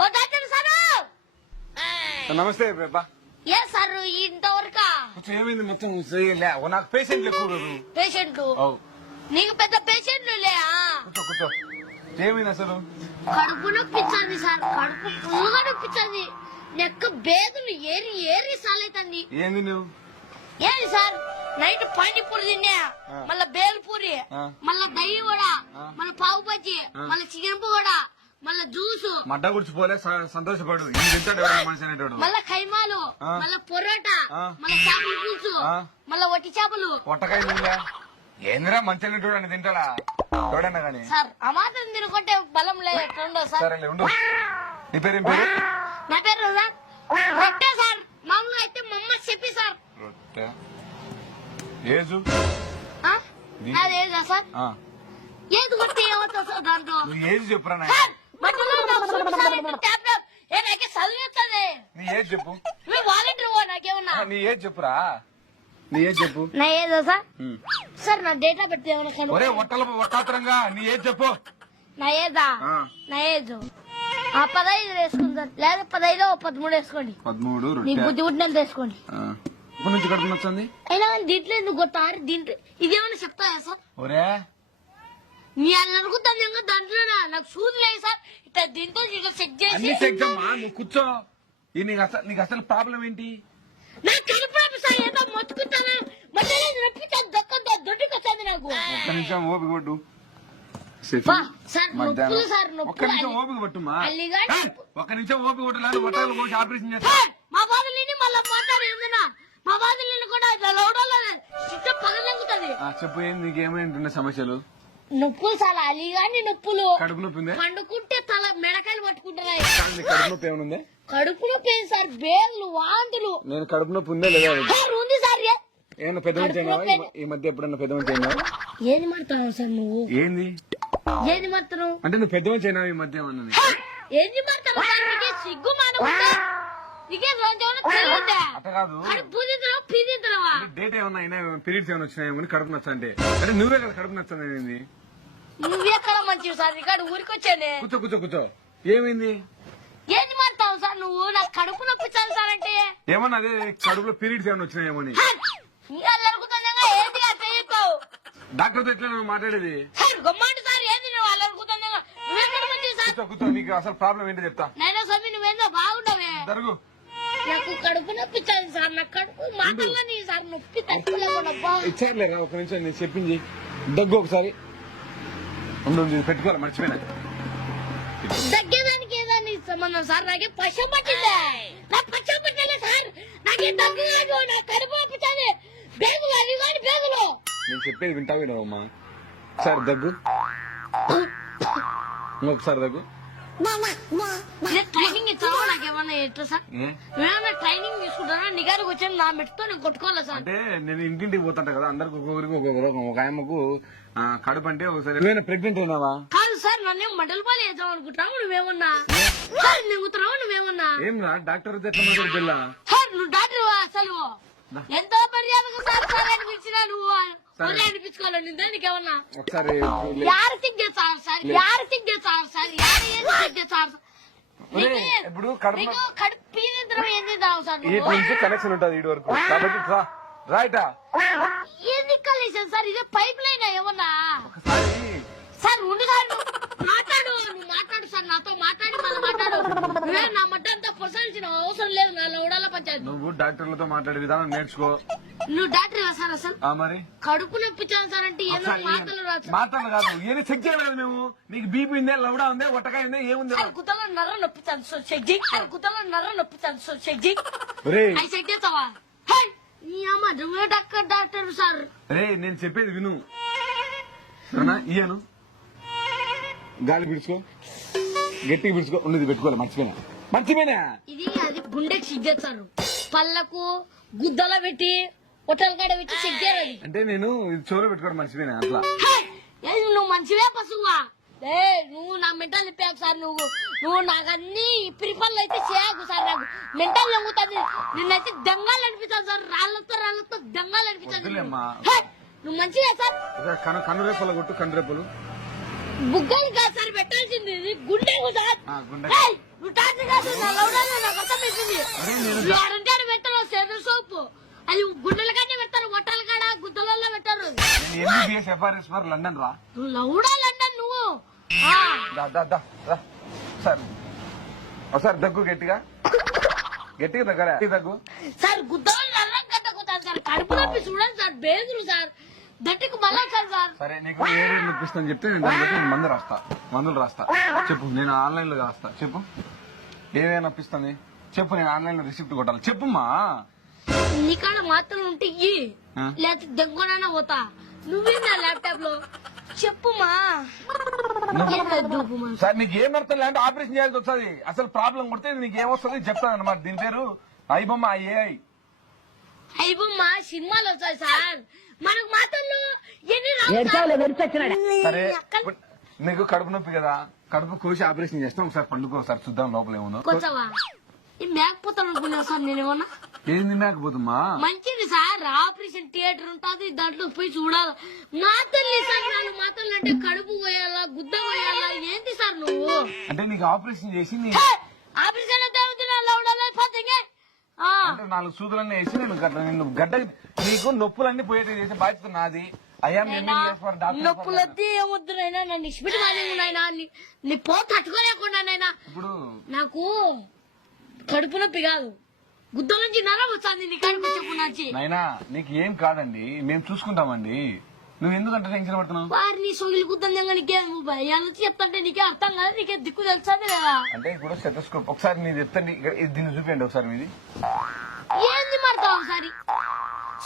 ఓ doctor sir. నమస్తే బాబా. ఏ sir ఇంతవరకు కొంచెం ఏమైంది మొత్తం నాకు పేషెంట్లు ఎక్కువ కదా. పేషెంట్లు నీకు పెద్ద పేషెంట్లు లేయా? కూర్చో కూర్చో. ఏమైంది అసలు? కడుపు నొప్పించండి సార్, కడుపు ఫుల్గా నొప్పించండి. నెక్క బేదులు ఏరి ఏరి సాలైతుంది. ఏంది నువ్వు? ఏంది సార్, నైట్ పానీపూరి తిన్నా, మళ్ళా బేల్పూరి, మళ్ళా దహి వడ, మళ్ళీ పావు బజ్జి, మళ్ళీ చికెన్ పకోడా, మళ్ళా జ్యూస్. మడ్డ గుడిచిపోలే సంతోషపడు. తింటాడు మనిషి అనేటోడు. మళ్ళా ఖైమాలు, మళ్ళా పొరోటా, మళ్ళా చేపల పులుసు, మళ్ళా వట్టి చేపలు. పొట్టకాయ తిందా? ఏందిరా మంచి అనేటోడు అని తింటాడా? చూడన్నా గానీ సార్ ఆ మాత్రం తినుకుంటే బలం లేదు సార్. సరేలే ఉండు. నీ పేరేం పేరు? నా పేరు సార్ రొట్టె సార్. మామూలుగా అయితే మమ్మ చెప్పి సార్. రొట్టె. ఏజు? నాది ఏజా సార్? ఏది కొట్టి ఏమవుతా సార్ దాంట్లో? నువ్వు ఏజ్ చెప్పురా నాయన. చదివిస్తుంది. నీ ఏజ్ చెప్పు. నువ్వు వాలంటీర్ నాకేమన్నా? నీ ఏజ్ చెప్పురా. నీ ఏజ్ చెప్పు. నా ఏజా సార్? సార్ నా డేటా పెడితే ఏమన్నా? ఒరే ఒట్టాతరంగా నీ ఏజ్ చెప్పు. నా ఏజా? నా ఏజ్ 15 వేసుకోండి సార్, లేదా 15 13 వేసుకోండి. 13. నీ బుద్ధి పుట్టినంత వేసుకోండి. ఇప్పటి నుంచి కడుపు నొచ్చింది. అయినా కానీ దీంట్లో ఎందుకు కొట్టారు? దీంట్లో ఇదేమన్నా చెప్తాయా సార్? ఒరే నీ అలా అనుకుంటాను దాంట్లో నాకు సూది లేదు సార్. ఇట్లా దీంతో చెక్ చేసి నువ్వు కూర్చో. నీకు అసలు ప్రాబ్లం ఏంటి? నాకు కడుపు నొప్పి సార్. ఏదో మొత్తుకుంటాను మధ్యలో నొప్పించాను, దొక్కంతో దొడ్డికి వచ్చాను నాకు. ఒక్క నిమిషం ఓపిక పట్టు సార్. నొప్పులు సార్, ఒక్క నిమిషం ఓపిక పట్టుమా. అల్లిగాని ఒక్క నిమిషం ఓపిక పట్టు. బట్టలు కోసి ఆపరేషన్ చేస్తా. మా బాధలు మళ్ళీ మాట్లాడేందునా? మా బాధలు కూడా పగలంగుతుంది. చెప్పు ఏంది? నీకేమైనా సమస్యలు? నొప్పులు సార్, అలిగాని నొప్పులు. కడుపు నొప్పి ఉందా? పండుకుంటే తల మెడకాయలు పట్టుకుంటున్నాయి. కడుపు నొప్పి ఏమైనా? కడుపు నొప్పి సార్, బేర్లు వాంతులు. నేను కడుపు నొప్పి ఉందా లేదా? ఉంది సార్. ఏమన్నా పెద్ద మంచి అయినావా ఈ మధ్య? ఎప్పుడన్నా పెద్ద మంచి అయినావా? ఏది మారుతావు సార్ నువ్వు? ఏంది ఏది మారుతావు అంటే? నువ్వు పెద్ద మంచి అయినావు ఈ మధ్య ఏమన్నా? ఏది మారుతావు సార్? నీకే సిగ్గు మానవుందా? నీకే తెలియదా? అట్ట కాదు. డేట్ ఏమన్నా అయినా పీరియడ్స్ ఏమైనా వచ్చినాయేమో కడుపు నచ్చ అంటే నువ్వే కదా కడుపు నచ్చండి. నువ్వెక్కడ మంచివి సార్? ఇక్కడ ఊరికి వచ్చానే. కూర్చో కూర్చో కూర్చో. ఏమైంది? ఏది మారుతావు సార్ నువ్వు? నాకు కడుపు నొప్పి చాలు సార్ అంటే ఏమన్నా అదే కడుపులో పీరియడ్స్ ఏమైనా వచ్చినాయేమో అని. ఏది అట్టావు డాక్టర్తో ఎట్లా నువ్వు మాట్లాడేది? గమ్మండి సార్. ఏది నువ్వు అలా అనుకుంటున్నా? నువ్వెక్కడ మంచివి సార్? కూర్చో కూర్చో. నీకు అసలు ప్రాబ్లం ఏంటో చెప్తా. నైనా స్వామి నువ్వేందో బాగుండవే. జరుగు. నాకు కడుపు నొప్పి చాలు సార్. నాకు కడుపు మాటలని సార్ నొప్పి తట్టుకోలేకుండా. ఇచ్చారులేరా ఒక నిమిషం నేను చెప్పింది. దగ్గు ఒకసారి ఉండు. పెట్టుకోవాలి మర్చిపోయినా. దగ్గేదానికి ఏదాన్ని సంబంధం సార్? నాకే పశం పట్టిందా? నా పశం పట్టలే సార్. నాకే దగ్గు కాదు, నా కడుపు నొప్పి చాలు. బేగులు అవి కానీ బేగులు. నేను చెప్పేది వింటావు వినవమ్మా? ఒకసారి దగ్గు, ఇంకొకసారి దగ్గు. ట్రైనింగ్ ఇచ్చావా నాకేమన్నా? ఎట్లా సార్? ఏమన్నా ట్రైనింగ్ తీసుకుంటారా? నిగారికి వచ్చాను నా మెట్టుతో నేను కొట్టుకోవాలి సార్. అంటే నేను ఇంటింటికి పోతుంటా కదా, అందరికి ఒక్కొక్కరికి ఒక్కొక్క రోగం. ఒక ఆయమ్మకు కడుపు అంటే ఒకసారి. నువ్వేనా ప్రెగ్నెంట్ అయినావా? కాదు సార్, నన్నేం మండల పాలు వేద్దాం అనుకుంటున్నావు నువ్వేమన్నా? సార్ నెంగుతున్నావు నువ్వేమన్నా? ఏం రా డాక్టర్ ఎట్లా మంచి బిల్ల? సార్ నువ్వు డాక్టర్ అసలు ఎంతో మర్యాదగా సార్ సార్ అనిపించినా నువ్వు అనిపించుకోవాలి. దానికేమన్నా ఒకసారి యారు థింక్ చేస్తారు సార్? యారు థింక్ చేస్తారు సార్? యారు ఏం థింక్ చేస్తారు? ఇప్పుడు కడుపు పీనిద్రం ఏం చేద్దాం సార్? ఇటు నుంచి కనెక్షన్ ఉంటుంది ఇటు వరకు కాబట్టి రైటా? ఏంది కనెక్షన్ సార్? ఇదే పైప్ లైన్ ఏమన్నా? ఒకసారి సార్ ఉండు సార్. మాట్లాడు, నువ్వు మాట్లాడు సార్. నాతో మాట్లాడి మళ్ళీ మాట్లాడు. నా మడ్డ అంతా పొసాల్సిన అవసరం లేదు. నా లౌడాల పంచాయతీ. నువ్వు డాక్టర్లతో మాట్లాడే విధానం నేర్చుకో. నువ్వు డాక్టర్ సార్? అసలు మరి కడుపు నొప్పి చాలు సార్ అంటే ఏమో మాటలు రాదు. మాటలు కాదు, ఏది చెక్ చేయలేదు మేము. నీకు బీపీ ఉందే, లవడా ఉందే, ఒట్టకాయ ఉందే, ఏముంది? కుతలో నర్ర నొప్పి చాలు చెక్ చేయి. కుతలో నర్ర నొప్పి చాలు చెక్ చేయి. అవి చెక్ చేస్తావా? నీ అమ్మ నువ్వే డాక్టర్ సార్. నేను చెప్పేది విను. ఇయ్యను గాలి పిడుచుకో, గట్టిగా పిడుచుకో. ఉన్నది పెట్టుకోవాలి. మర్చిపోయినా ఇది అది గుండెకి చెక్ చేస్తారు. పళ్ళకు గుద్దలో పెట్టి హోటల్ కాడ పెట్టి చెక్ చేయరు. అంటే నేను చెవులో పెట్టుకోవడం మర్చిపోయినా అట్లా. నువ్వు మంచివే పశువా? నువ్వు నా మెంటల్ చెప్పావు సార్. నువ్వు నాకు అన్ని ప్రిపర్లు అయితే చేయకు సార్. నాకు మెంటల్ నమ్ముతుంది. నిన్నైతే దెంగాలు అనిపిస్తాను సార్. రాళ్లతో దెంగాలు అనిపిస్తుంది. నువ్వు మంచిగా సార్. కన్ను రేపలు కొట్టు. కన్ను రేపలు బుగ్గలు కాదు సార్ పెట్టాల్సింది ఇది గుండెకు సార్. గుండె ఏయ్, నువ్వు టార్చర్ కాదు నా లౌడాలో నాకు అర్థమవుతుంది. అరే నేను నువ్వు ఆడంటాడు పెట్టరు సేదు సోపు అది గుండెల కాడే పెడతారు ఒట్టల కాడ గుద్దలలో పెట్టారు. నేను MBBS FRS ఫర్ లండన్ రా. నువ్వు లౌడాలంటా నువ్వు. ఆ, దా దా దా రా. సార్ ఒకసారి దగ్గు గట్టిగా దగ్గర దగ్గు. సార్ గుద్దలు నల్లం కట్టకుతాను సార్. కడుపు నొప్పి చూడండి సార్, బేదులు సార్, దట్టికి మళ్ళా సార్. సరే నీకు ఏ రోజు నొప్పిస్తాను చెప్తే నేను దాన్ని బట్టి నేను మందులు రాస్తా చెప్పు. నేను ఆన్లైన్ లో రాస్తా చెప్పు. ఏమేమి నొప్పిస్తుంది చెప్పు. నేను ఆన్లైన్ లో రిసిప్ట్ కొట్టాలి చెప్పుమ్మా. నీకాడ మాత్రం ఉంటే ఇయ్యి, ఆ? లేకపోతే దెంగోనైనా పోతా. నువ్వేనా ల్యాప్టాప్ లో చెప్పుమా. సార్ నీకు ఏం అర్థం లేదంటే ఆపరేషన్ చేయాల్సి వస్తుంది. అసలు ప్రాబ్లం కొడితే నీకు ఏమొస్తుంది చెప్తాను అనమాట. దీని పేరు ఐబొమ్మ AI. అయిపోమ్మా సినిమాలు వచ్చాయి సార్. మనకు మాత్రలు ఎన్ని రావు సరే ఇప్పుడు నీకు కడుపు నొప్పి కదా, కడుపు కోసి ఆపరేషన్ చేస్తాం. ఒకసారి పండుకో ఒకసారి చూద్దాం లోపల ఏముందో. కొంచెమా ఈ మేకపోతాను అనుకున్నా సార్. నేనేమన్నా ఏంది మేకపోతుమ్మా? మంచిది సార్, ఆపరేషన్ థియేటర్ ఉంటుంది, దాంట్లో పోయి చూడాలి. మాతల్లి సార్, నాలుగు మాతలు అంటే కడుపు పోయాలా గుద్ద పోయాలా ఏంటి సార్ నువ్వు? అంటే నీకు ఆపరేషన్ చేసి ఆపరేషన్ అయితే అవుతున్నా లౌడాలో పోతే అంటే 4 సూదులన్నీ వేసి నిన్ను గడ్డ నీకు నొప్పులన్నీ పోయేది చేసే బాధ్యత నాది. అయ్యా నొప్పులొద్ది ఏమొద్దునైనా నన్ను ఇచ్చిపెట్టి మానేనా నీ పో తట్టుకోలేకుండానైనా. ఇప్పుడు నాకు కడుపు నొప్పి కాదు, గుద్ద నుంచి నరం వస్తుంది నీ కడుపు చెప్పు నుంచి. నైనా నీకు ఏం కాదండి, మేము చూసుకుంటామండి. నువ్వు ఎందుకంటే టెన్షన్ పడుతున్నావు? వారిని సొగిలి గుద్దని నీకే భయాలు చెప్తాంటే నీకే అర్థం కాదు, నీకే దిక్కు తెలుస్తుంది కదా. అంటే ఇప్పుడు స్టెథోస్కోప్ ఒకసారి నీది ఎత్తండి, దీన్ని చూపించండి ఒకసారి మీది. ఏంది మడతావు ఒకసారి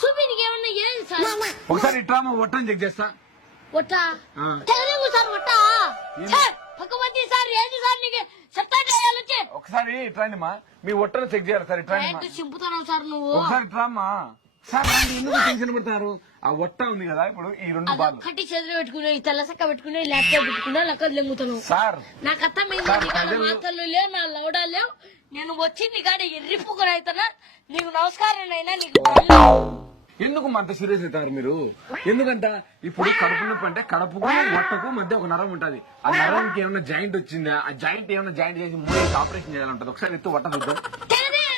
చూపి, నీకేమన్నా ఏంది సార్? ఒకసారి ఇట్రామా ఒట్టని చెక్ చేస్తా. ఒట్టా తెలుగు సార్, ఒట్టా సార్ పక్కమంది సార్. ఏంది సార్ నీకు చెప్తా ఒకసారి ఇట్రాండి మా, మీ ఒట్టను చెక్ చేయాలి సార్. ఇట్రాండి చింపుతున్నావు సార్ నువ్వు. ఒకసారి ఇట్రామా సార్. ఎందుకు టెన్షన్ పడుతున్నారు? ఆ ఒట్ట ఉంది కదా ఇప్పుడు, ఈ 2 బాల్ కట్టి చేతులు పెట్టుకునే తెల్ల సక్క పెట్టుకునే ల్యాప్టాప్ పెట్టుకున్నా లెక్కలు లెంగుతాను సార్. నాకు అర్థమైంది. నీకాడ మాటలు లేవు, నా లౌడా లేవు. నేను వచ్చి నీకాడ ఎర్రిప్పుకొని అవుతానా? నీకు నమస్కారం అయినా నీకు ఎందుకు అంత సీరియస్ అవుతారు మీరు? ఎందుకంట ఇప్పుడు కడుపు నొప్పి అంటే కడుపుకు ఒట్టకు మధ్య ఒక నరం ఉంటది. ఆ నరంకి ఏమైనా జాయింట్ వచ్చిందా? ఆ జాయింట్ ఏమైనా జాయింట్ చేసి 3 ఆపరేషన్ చేయాలంటది. ఒకసారి ఎత్తు ఒట్ట చూద్దాం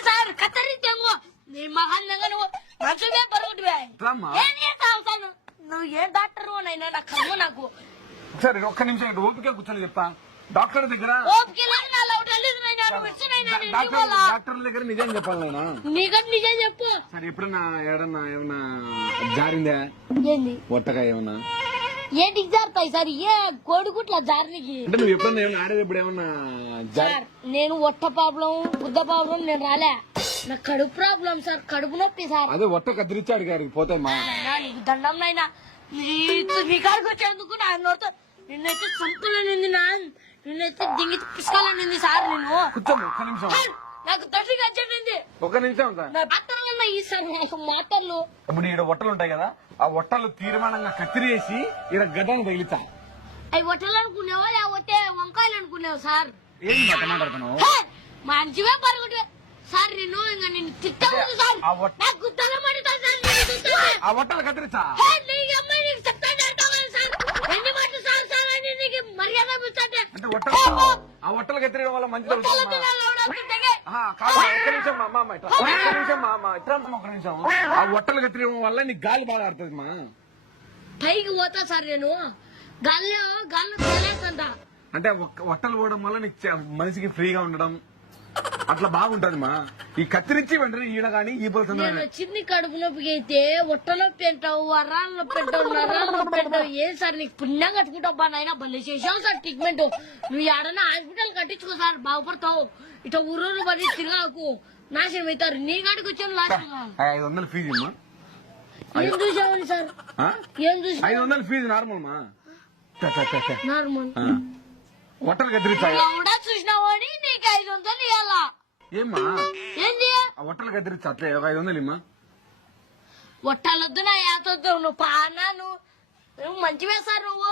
సార్. కత్తరి తెంగు నీ మహాన్నంగా నువ్వు మంచమే పరుగుడివే. నువ్వు ఏ డాక్టర్ అయినా నా కర్మ నాకు. సరే ఒక్క నిమిషం ఇక్కడ ఓపిక కూర్చొని చెప్తా. డాక్టర్ దగ్గర డాక్టర్ల దగ్గర నిజం చెప్పాలి నాయనా. నీకంటే నిజం చెప్పు. సరే ఎప్పుడన్నా ఏడన్నా ఏమన్నా జారిందా ఏంది ఒట్టగా ఏమన్నా? ఏంటికి జారుతాయి సార్? ఏ కోడిగుట్ల జారికి అంటే నువ్వు ఎప్పుడన్నా ఏమన్నా ఆడేటప్పుడు ఏమన్నా సార్? నేను ఒట్ట ప్రాబ్లం గుద్ద ప్రాబ్లం నేను రాలే, నా కడుపు ప్రాబ్లం సార్, కడుపు నొప్పి సార్. అదే ఒట్ట కత్తిరించాడు గారికి పోతాయి మా. నీకు దండం నైనా, నీ కాడికి వచ్చేందుకు నా నోతో నిన్నైతే చంపాలనింది, నిన్నైతే దింగి పిసుకాలనింది సార్. నేను కూర్చోండి ఒక్క నిమిషం. నాకు దర్శకి వచ్చేసింది. ఒక్క నిమిషం ఈ సార్ నాకు మాటలు. ఇప్పుడు ఈడ ఒట్టలు ఉంటాయి కదా, ఆ ఒట్టలు తీర్మానంగా కత్తిరేసి ఈడ గడ్డను తగిలితా. అవి ఒట్టలు అనుకునేవా లేకపోతే వంకాయలు అనుకునేవా సార్? ఏంటి మాట మాట్లాడుతున్నావు? మంచివే పరుగుటే సార్. నేను ఇంకా నిన్ను తిట్టవద్దు సార్. నాకు గుద్దగా పడుతా సార్. ఆ ఒట్టలు కత్తిరించా ఎన్ని మాటలు సార్ సార్ అని నీకు మర్యాద అంటే ఆ ఒట్టలు కత్తిరడం వల్ల మంచి జరుగుతుంది. ఒక్క నిమిషం మా అమ్మ, ఒక్క నిమిషం మా అమ్మ, ఒక్క నిమిషం. ఆ ఒట్టలు కత్తిరడం వల్ల నీకు గాలి బాగా ఆడుతుంది మా. పైకి పోతా సార్ నేను గాల్లో తేలేస్తుంటా. అంటే ఒట్టలు పోవడం వల్ల నీకు మనిషికి ఫ్రీగా ఉండడం అట్లా బాగుంటది మా. ఈ కత్తిరించి వెంటనే ఈడ గానీ ఈ నేను చిన్ని కడుపు నొప్పికి అయితే ఒట్ట నొప్పి అంటావు, వరాల నొప్పి అంటావు, నరాల నొప్పి అంటావు. ఏం సార్ నీకు పుణ్యం కట్టుకుంటావు నాయన? బల్లి చేసావు సార్ ట్రీట్మెంట్. నువ్వు ఏడన్నా హాస్పిటల్ కట్టించుకో సార్, బాగుపడతావు. ఇట్లా ఊరూరు పడి తిరగాకు, నాశనం అవుతారు. నీ కాడికి వచ్చాను లాస్ట్ 500 ఫీజు అమ్మా. ఏం చూసామని సార్? ఏం చూసా? 500 ఫీజు నార్మల్ మా. నార్మల్ ఒట్టలు కత్తిరించాయి చూసినావు అని నీకు 500 ఇవ్వాలా? ఏమ్మా ఏంది ఆ ఒట్టలు కత్తిరించా? అట్లే 500 ఇమ్మా. ఒట్టాలొద్దు నా ఏతొద్దు. నువ్వు పానా, నువ్వు మంచివే సార్ నువ్వు.